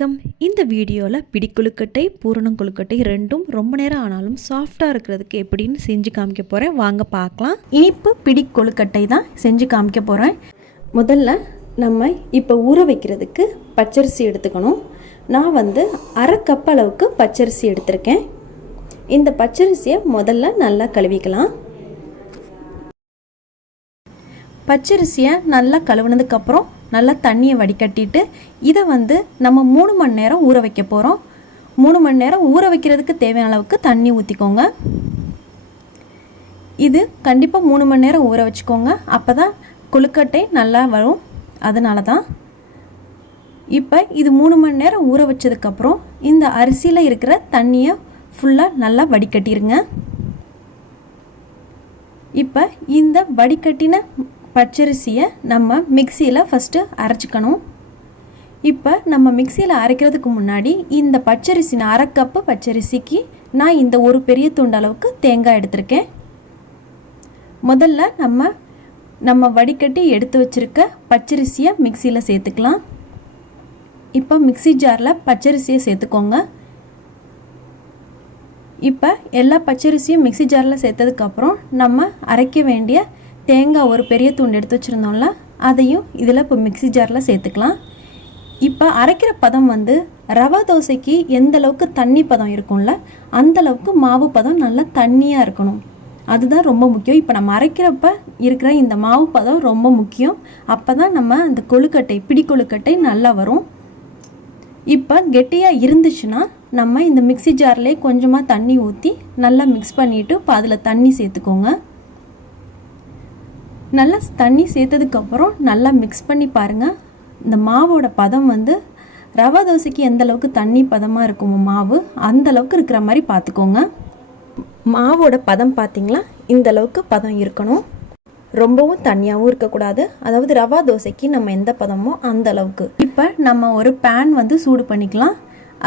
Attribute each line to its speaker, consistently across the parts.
Speaker 1: வணக்கம். இந்த வீடியோவில் பிடி கொழுக்கட்டை பூரணம் கொழுக்கட்டை ரெண்டும் ரொம்ப நேரம் ஆனாலும் சாஃப்டாக இருக்கிறதுக்கு எப்படின்னு செஞ்சு காமிக்க போகிறேன் வாங்க பார்க்கலாம். இனிப்பு பிடி கொழுக்கட்டை தான் செஞ்சு காமிக்க போகிறேன் முதல்ல நம்ம இப்போ ஊற வைக்கிறதுக்கு பச்சரிசி எடுத்துக்கணும். நான் வந்து அரை கப் அளவுக்கு பச்சரிசி எடுத்திருக்கேன். இந்த பச்சரிசியை முதல்ல நல்லா கழுவிக்கலாம். பச்சரிசியை நல்லா கழுவுனதுக்கப்புறம் நல்லா தண்ணியை வடிகட்டிட்டு இதை வந்து நம்ம மூணு மணி நேரம் ஊற வைக்க போகிறோம் மூணு மணி நேரம் ஊற வைக்கிறதுக்கு தேவையான அளவுக்கு தண்ணி ஊற்றிக்கோங்க இது கண்டிப்பாக மூணு மணி நேரம் ஊற வச்சுக்கோங்க. அப்போ தான் கொழுக்கட்டை நல்லா வரும். அதனால தான் இப்போ இது மூணு மணி நேரம் ஊற வச்சதுக்கப்புறம் இந்த அரிசியில் இருக்கிற தண்ணியை ஃபுல்லாக நல்லா வடிகட்டிடுங்க இப்போ இந்த வடிகட்டின பச்சரிசியை நம்ம மிக்சியில் ஃபஸ்ட்டு அரைச்சிக்கணும். இப்போ நம்ம மிக்சியில் அரைக்கிறதுக்கு முன்னாடி இந்த பச்சரிசி நான் அரை கப்பு பச்சரிசிக்கு நான் இந்த ஒரு பெரிய துண்டு அளவுக்கு தேங்காய் எடுத்திருக்கேன். முதல்ல நம்ம நம்ம வடிகட்டி எடுத்து வச்சுருக்க பச்சரிசியை மிக்சியில் சேர்த்துக்கலாம். இப்போ மிக்சி ஜாரில் பச்சரிசியை சேர்த்துக்கோங்க. இப்போ எல்லா பச்சரிசியும் மிக்சி ஜாரில் சேர்த்ததுக்கப்புறம் நம்ம அரைக்க வேண்டிய தேங்காய் ஒரு பெரிய துண்டு எடுத்து வச்சுருந்தோம்ல அதையும் இதில் இப்போ மிக்சி ஜாரில் சேர்த்துக்கலாம். இப்போ அரைக்கிற பதம் வந்து ரவா தோசைக்கு எந்த அளவுக்கு தண்ணி பதம் இருக்கும்ல அந்த அளவுக்கு மாவு பதம் நல்லா தண்ணியாக இருக்கணும். அதுதான் ரொம்ப முக்கியம். இப்போ நம்ம அரைக்கிறப்ப இருக்கிற இந்த மாவு பதம் ரொம்ப முக்கியம். அப்போ தான் நம்ம அந்த கொழுக்கட்டை பிடி கொழுக்கட்டை நல்லா வரும். இப்போ கெட்டியாக இருந்துச்சுன்னா நம்ம இந்த மிக்சி ஜார்லேயே கொஞ்சமாக தண்ணி ஊற்றி நல்லா மிக்ஸ் பண்ணிவிட்டு இப்போ அதில் தண்ணி சேர்த்துக்கோங்க. நல்லா தண்ணி சேர்த்ததுக்கப்புறம் நல்லா மிக்ஸ் பண்ணி பாருங்கள் இந்த மாவோட பதம் வந்து ரவா தோசைக்கு எந்த அளவுக்கு தண்ணி பதமாக இருக்குமோ மாவு அந்த அளவுக்கு இருக்கிற மாதிரி பார்த்துக்கோங்க மாவோட பதம் பார்த்திங்களா இந்த அளவுக்கு பதம் இருக்கணும். ரொம்பவும் தண்ணியாகவும் இருக்கக்கூடாது. அதாவது ரவா தோசைக்கு நம்ம எந்த பதமோ அந்த அளவுக்கு. இப்போ நம்ம ஒரு பேன் வந்து சூடு பண்ணிக்கலாம்.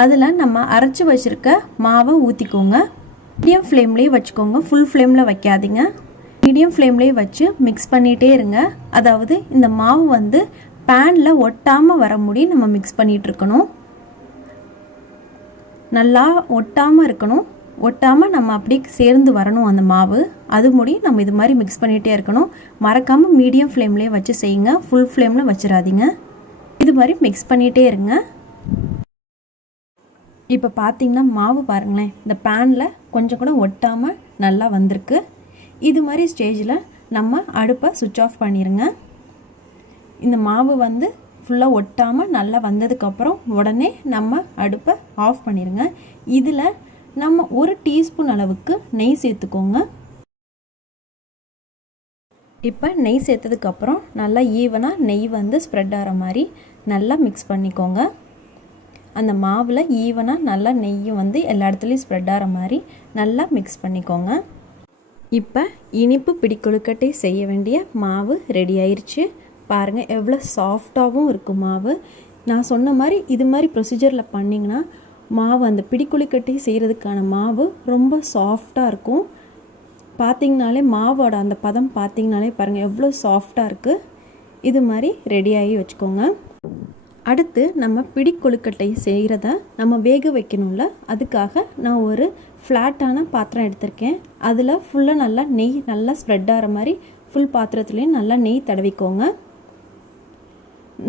Speaker 1: அதில் நம்ம அரைச்சி வச்சுருக்க மாவை ஊற்றிக்கோங்க மீடியம் ஃப்ளேம்லேயே வச்சுக்கோங்க. ஃபுல் ஃப்ளேமில் வைக்காதீங்க. மீடியம் ஃப்ளேம்லேயே வச்சு மிக்ஸ் பண்ணிகிட்டே இருங்க. அதாவது இந்த மாவு வந்து பேனில் ஒட்டாமல் வர முடி நம்ம மிக்ஸ் பண்ணிகிட்ருக்கணும் நல்லா ஒட்டாமல் இருக்கணும். ஒட்டாமல் நம்ம அப்படியே சேர்ந்து வரணும் அந்த மாவு. அது முடி நம்ம இது மாதிரி மிக்ஸ் பண்ணிகிட்டே இருக்கணும். மறக்காமல் மீடியம் ஃப்ளேம்லேயே வச்சு செய்யுங்க. ஃபுல் ஃப்ளேமில் வச்சிடாதீங்க. இது மாதிரி மிக்ஸ் பண்ணிகிட்டே இருங்க. இப்போ பார்த்தீங்கன்னா மாவு பாருங்களேன். இந்த பேனில் கொஞ்சம் கூட ஒட்டாமல் நல்லா வந்திருக்கு. இது மாதிரி ஸ்டேஜில் நம்ம அடுப்பை சுவிட்ச் ஆஃப் பண்ணிடுங்க இந்த மாவு வந்து ஃபுல்லாக ஒட்டாமல் நல்லா வந்ததுக்கப்புறம் உடனே நம்ம அடுப்பை ஆஃப் பண்ணிடுங்க இதில் நம்ம ஒரு டீஸ்பூன் அளவுக்கு நெய் சேர்த்துக்கோங்க. இப்போ நெய் சேர்த்ததுக்கப்புறம் நல்லா ஈவனாக நெய் வந்து ஸ்ப்ரெட் ஆகிற மாதிரி நல்லா மிக்ஸ் பண்ணிக்கோங்க. அந்த மாவில் ஈவனாக நல்லா நெய்யும் வந்து எல்லா இடத்துலையும் ஸ்ப்ரெட் ஆகிற மாதிரி நல்லா மிக்ஸ் பண்ணிக்கோங்க. இப்போ இனிப்பு பிடிக்கொழுக்கட்டை செய்ய வேண்டிய மாவு ரெடி ஆயிடுச்சு பாருங்கள் எவ்வளோ சாஃப்டாகவும் இருக்கும் மாவு. நான் சொன்ன மாதிரி இது மாதிரி ப்ரொசீஜரில் பண்ணிங்கன்னா மாவு அந்த பிடிக்குழிக்கட்டை செய்கிறதுக்கான மாவு ரொம்ப சாஃப்டாக இருக்கும். பார்த்திங்கனாலே மாவோட அந்த பதம் பார்த்திங்கனாலே பாருங்கள் எவ்வளோ சாஃப்டாக இருக்குது இது மாதிரி ரெடியாகி வச்சுக்கோங்க. அடுத்து நம்ம பிடி கொழுக்கட்டை செய்கிறத நம்ம வேக வைக்கணும்ல. அதுக்காக நான் ஒரு ஃப்ளாட்டான பாத்திரம் எடுத்திருக்கேன். அதில் ஃபுல்லாக நல்லா நெய் நல்லா ஸ்ப்ரெட் ஆகிற மாதிரி ஃபுல் பாத்திரத்துலேயும் நல்லா நெய் தடவிக்கோங்க.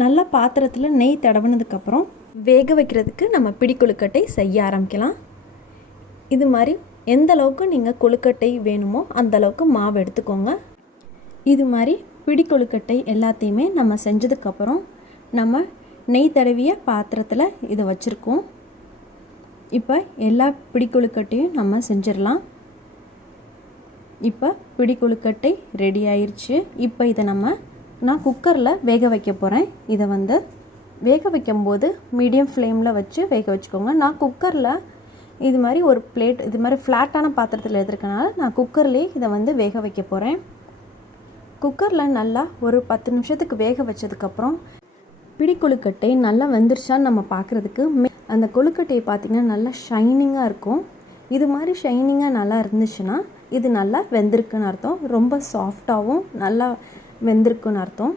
Speaker 1: நல்லா பாத்திரத்தில் நெய் தடவினதுக்கப்புறம் வேக வைக்கிறதுக்கு நம்ம பிடி கொழுக்கட்டை செய்ய ஆரம்பிக்கலாம். இது மாதிரி எந்த அளவுக்கு நீங்கள் கொழுக்கட்டை வேணுமோ அந்த அளவுக்கு மாவு எடுத்துக்கோங்க. இது மாதிரி பிடி கொழுக்கட்டை எல்லாத்தையுமே நம்ம செஞ்சதுக்கப்புறம் நம்ம நெய் தடவிய பாத்திரத்தில் இதை வச்சுருக்கோம். இப்போ எல்லா பிடிக்குழுக்கட்டையும் நம்ம செஞ்சிடலாம். இப்போ பிடிக்குழுக்கட்டை ரெடி ஆயிடுச்சு இப்போ இதை நம்ம நான் குக்கரில் வேக வைக்க போகிறேன் இதை வந்து வேக வைக்கும்போது மீடியம் ஃப்ளேமில் வச்சு வேக வச்சுக்கோங்க. நான் குக்கரில் இது மாதிரி ஒரு பிளேட் இது மாதிரி ஃப்ளாட்டான பாத்திரத்தில் எடுத்துருக்கனால நான் குக்கர்லேயே இதை வந்து வேக வைக்க போகிறேன் குக்கரில் நல்லா ஒரு பத்து நிமிஷத்துக்கு வேக வச்சதுக்கப்புறம் பிடி கொழுக்கட்டை நல்லா வெந்துருச்சான்னு நம்ம பார்க்குறதுக்கு. அந்த கொழுக்கட்டையை பார்த்திங்கன்னா நல்லா ஷைனிங்காக இருக்கும். இது மாதிரி ஷைனிங்காக நல்லா இருந்துச்சுன்னா இது நல்லா வெந்திருக்குன்னு அர்த்தம். ரொம்ப சாஃப்டாகவும் நல்லா வெந்திருக்குன்னு அர்த்தம்.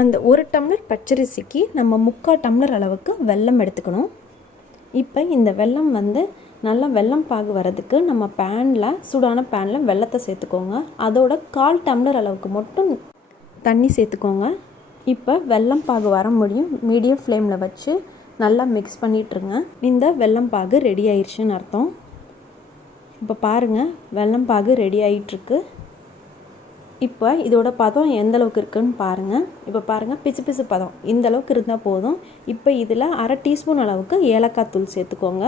Speaker 1: அந்த ஒரு டம்ளர் பச்சரிசிக்கு நம்ம முக்கால் டம்ளர் அளவுக்கு வெல்லம் எடுத்துக்கணும். இப்போ இந்த வெல்லம் வந்து நல்லா வெல்லம் பாகு வரதுக்கு நம்ம பேனில் சூடான பேனில் வெள்ளத்தை சேர்த்துக்கோங்க. அதோட கால் டம்ளர் அளவுக்கு மட்டும் தண்ணி சேர்த்துக்கோங்க. இப்போ வெல்லம் பாகு வர முடியும். மீடியம் ஃப்ளேமில் வச்சு நல்லா மிக்ஸ் பண்ணிகிட்ருங்க இந்த வெல்லம் பாகு ரெடி ஆயிடுச்சுன்னு அர்த்தம். இப்போ பாருங்கள் வெல்லம் பாகு ரெடி ஆகிட்டுருக்கு இப்போ இதோட பதம் எந்த அளவுக்கு இருக்குன்னு பாருங்கள் இப்போ பாருங்கள் பிசு பிசு பதம். இந்த அளவுக்கு இருந்தால் போதும். இப்போ இதில் அரை டீஸ்பூன் அளவுக்கு ஏலக்காய் தூள் சேர்த்துக்கோங்க.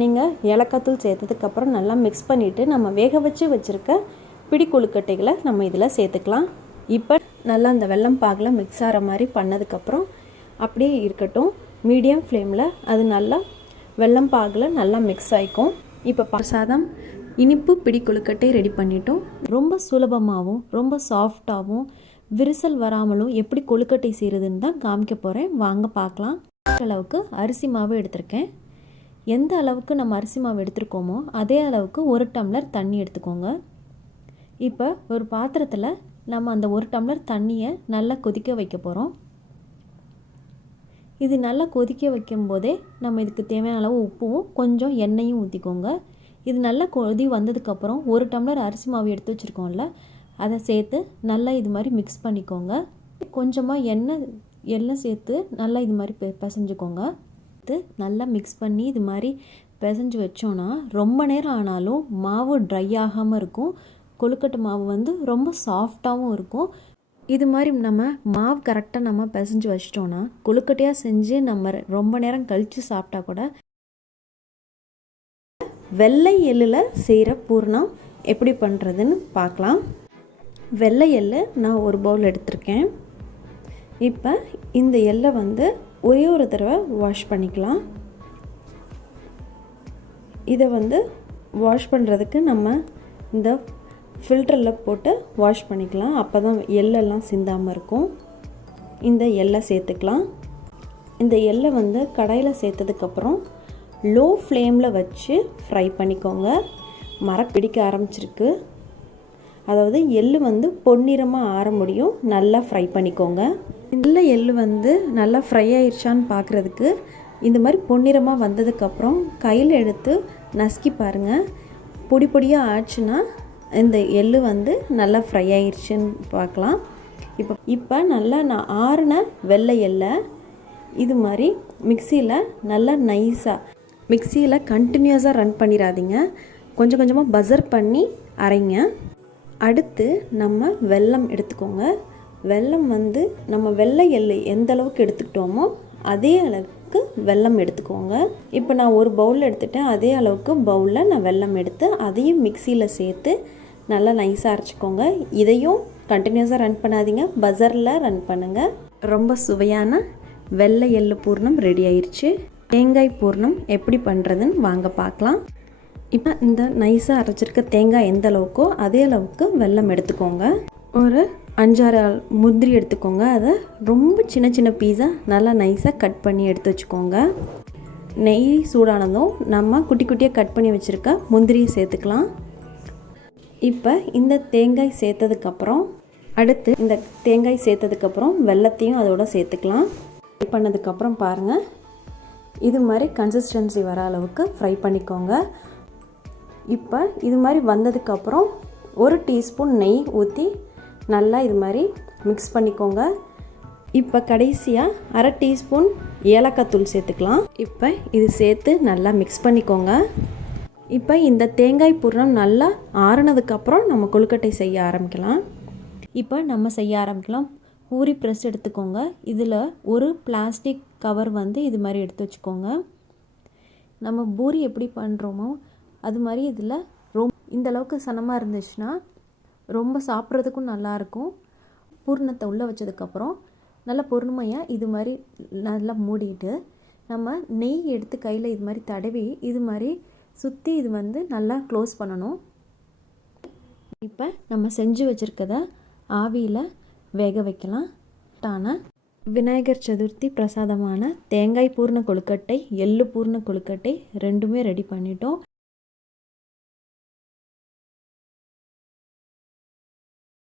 Speaker 1: நீங்கள் ஏலக்காய் தூள் சேர்த்ததுக்கப்புறம் நல்லா மிக்ஸ் பண்ணிவிட்டு நம்ம வேக வச்சு வச்சுருக்க பிடி கொழுக்கட்டைகளை நம்ம இதில் சேர்த்துக்கலாம். இப்போ நல்லா அந்த வெல்லம் பாகில் மிக்ஸ் ஆகிற மாதிரி பண்ணதுக்கப்புறம் அப்படியே இருக்கட்டும். மீடியம் ஃப்ளேமில் அது நல்லா வெல்லம் பாகில் நல்லா மிக்ஸ் ஆகிக்கும் இப்போ பிரசாதம் இனிப்பு பிடி கொழுக்கட்டை ரெடி பண்ணிட்டோம். ரொம்ப சுலபமாகவும் ரொம்ப சாஃப்டாகவும் விரிசல் வராமலும் எப்படி கொழுக்கட்டை செய்கிறதுன்னு தான் காமிக்க போகிறேன் வாங்க பார்க்கலாம். அளவுக்கு அரிசி மாவு எடுத்திருக்கேன். எந்த அளவுக்கு நம்ம அரிசி மாவு எடுத்திருக்கோமோ அதே அளவுக்கு ஒரு டம்ளர் தண்ணி எடுத்துக்கோங்க. இப்போ ஒரு பாத்திரத்தில் நம்ம அந்த ஒரு டம்ளர் தண்ணியை நல்லா கொதிக்க வைக்க போகிறோம் இது நல்லா கொதிக்க வைக்கும் போதே நம்ம இதுக்கு தேவையான அளவு உப்பும் கொஞ்சம் எண்ணெயும் ஊற்றிக்கோங்க இது நல்லா கொதி வந்ததுக்கப்புறம் ஒரு டம்ளர் அரிசி மாவு எடுத்து வச்சுருக்கோம்ல அதை சேர்த்து நல்லா இது மாதிரி மிக்ஸ் பண்ணிக்கோங்க. கொஞ்சமாக எண்ணெய் எண்ணெய் சேர்த்து நல்லா இது மாதிரி பெ பிசைஞ்சுக்கோங்க. இது நல்லா மிக்ஸ் பண்ணி இது மாதிரி பிசைஞ்சு வச்சோன்னா ரொம்ப நேரம் ஆனாலும் மாவு ட்ரை ஆகாமல் இருக்கும். கொழுக்கட்டை மாவு வந்து ரொம்ப சாஃப்டாகவும் இருக்கும். இது மாதிரி நம்ம மாவு கரெக்டாக நம்ம பிசைஞ்சு வச்சிட்டோன்னா கொழுக்கட்டையாக செஞ்சு நம்ம ரொம்ப நேரம் கழித்து சாப்பிட்டா கூட வெள்ளை எள்ளில் செய்கிற பூர்ணம் எப்படி பண்ணுறதுன்னு பார்க்கலாம். வெள்ளை எள்ளு நான் ஒரு பவுல் எடுத்திருக்கேன். இப்போ இந்த எள்ளை வந்து ஒரே ஒரு தடவை வாஷ் பண்ணிக்கலாம். இதை வந்து வாஷ் பண்ணுறதுக்கு நம்ம இந்த ஃபில்டரில் போட்டு வாஷ் பண்ணிக்கலாம். அப்போ தான் எள்ளெல்லாம் சிந்தாமல் இருக்கும். இந்த எள்ளை சேர்த்துக்கலாம். இந்த எள்ளை வந்து கடையில் சேர்த்ததுக்கப்புறம் லோ ஃப்ளேமில் வச்சு ஃப்ரை பண்ணிக்கோங்க. மரம் பிடிக்க ஆரம்பிச்சிருக்கு. அதாவது எள்ளு வந்து பொன்னிறமாக ஆற முடியும். நல்லா ஃப்ரை பண்ணிக்கோங்க. இல்லை எள்ளு வந்து நல்லா ஃப்ரை ஆயிடுச்சான்னு பார்க்குறதுக்கு இந்த மாதிரி பொன்னிறமாக வந்ததுக்கப்புறம் கையில் எடுத்து நசுக்கி பாருங்கள் பொடி பொடியாக ஆச்சுன்னா இந்த எள்ளு வந்து நல்லா ஃப்ரை ஆயிடுச்சுன்னு பார்க்கலாம். இப்போ இப்போ நல்லா நான் ஆறுன வெள்ளை எல்லை இது மாதிரி மிக்சியில் நல்லா நைஸாக மிக்சியில் கண்டினியூஸாக ரன் பண்ணிடாதீங்க. கொஞ்சம் கொஞ்சமாக பசர் பண்ணி அரைங்க. அடுத்து நம்ம வெல்லம் எடுத்துக்கோங்க. வெல்லம் வந்து நம்ம வெள்ளை எள்ளு எந்த அளவுக்கு எடுத்துக்கிட்டோமோ அதே அளவுக்கு வெல்லம் எடுத்துக்கோங்க. இப்போ நான் ஒரு பவுல் எடுத்துட்டேன். அதே அளவுக்கு பவுலில் நான் வெல்லம் எடுத்து அதையும் மிக்சியில் சேர்த்து நல்லா நைஸாக அரைச்சிக்கோங்க. இதையும் கண்டினியூஸாக ரன் பண்ணாதீங்க. பஸரில் ரன் பண்ணுங்கள் ரொம்ப சுவையான வெள்ளை எள்ளு பூர்ணம் ரெடி ஆயிடுச்சு தேங்காய் பூர்ணம் எப்படி பண்ணுறதுன்னு வாங்க பார்க்கலாம். இப்போ இந்த நைஸாக அரைச்சிருக்க தேங்காய் எந்த அளவுக்கோ அதே அளவுக்கு வெல்லம் எடுத்துக்கோங்க. ஒரு அஞ்சாறு முந்திரி எடுத்துக்கோங்க. அதை ரொம்ப சின்ன சின்ன பீஸாக நல்லா நைஸாக கட் பண்ணி எடுத்து வச்சுக்கோங்க. நெய் சூடானதும் நம்ம குட்டி குட்டியாக கட் பண்ணி வச்சுருக்க முந்திரியை சேர்த்துக்கலாம். இப்போ இந்த தேங்காய் சேர்த்ததுக்கப்புறம் அடுத்து இந்த தேங்காய் சேர்த்ததுக்கப்புறம் வெள்ளத்தையும் அதோட சேர்த்துக்கலாம். ஃப்ரை பண்ணதுக்கப்புறம் பாருங்கள் இது மாதிரி கன்சிஸ்டன்சி வர அளவுக்கு ஃப்ரை பண்ணிக்கோங்க. இப்போ இது மாதிரி வந்ததுக்கப்புறம் ஒரு டீஸ்பூன் நெய் ஊற்றி நல்லா இது மாதிரி மிக்ஸ் பண்ணிக்கோங்க. இப்போ கடைசியாக அரை டீஸ்பூன் ஏலக்காய் தூள் சேர்த்துக்கலாம். இப்போ இது சேர்த்து நல்லா மிக்ஸ் பண்ணிக்கோங்க. இப்போ இந்த தேங்காய் பூர்ணம் நல்லா ஆறுனதுக்கப்புறம் நம்ம கொழுக்கட்டை செய்ய ஆரம்பிக்கலாம். இப்போ நம்ம செய்ய ஆரம்பிக்கலாம். பூரி ப்ரெஸ் எடுத்துக்கோங்க. இதில் ஒரு பிளாஸ்டிக் கவர் வந்து இது மாதிரி எடுத்து வச்சுக்கோங்க. நம்ம பூரி எப்படி பண்ணுறோமோ அது மாதிரி இதில் ரொம் இந்த அளவுக்கு சனமாக இருந்துச்சுன்னா ரொம்ப சாப்பிட்றதுக்கும் நல்லாயிருக்கும் பூர்ணத்தை உள்ளே வச்சதுக்கப்புறம் நல்லா பொறுமையாக இது மாதிரி நல்லா மூடிட்டு நம்ம நெய் எடுத்து கையில் இது மாதிரி தடவி இது மாதிரி சுற்றி இது வந்து நல்லா க்ளோஸ் பண்ணணும். இப்போ நம்ம செஞ்சு வச்சுருக்கத ஆவியில் வேக வைக்கலாம். ஆனால் விநாயகர் சதுர்த்தி பிரசாதமான தேங்காய் பூர்ண கொழுக்கட்டை எள்ளு பூர்ண கொழுக்கட்டை ரெண்டுமே ரெடி பண்ணிட்டோம்.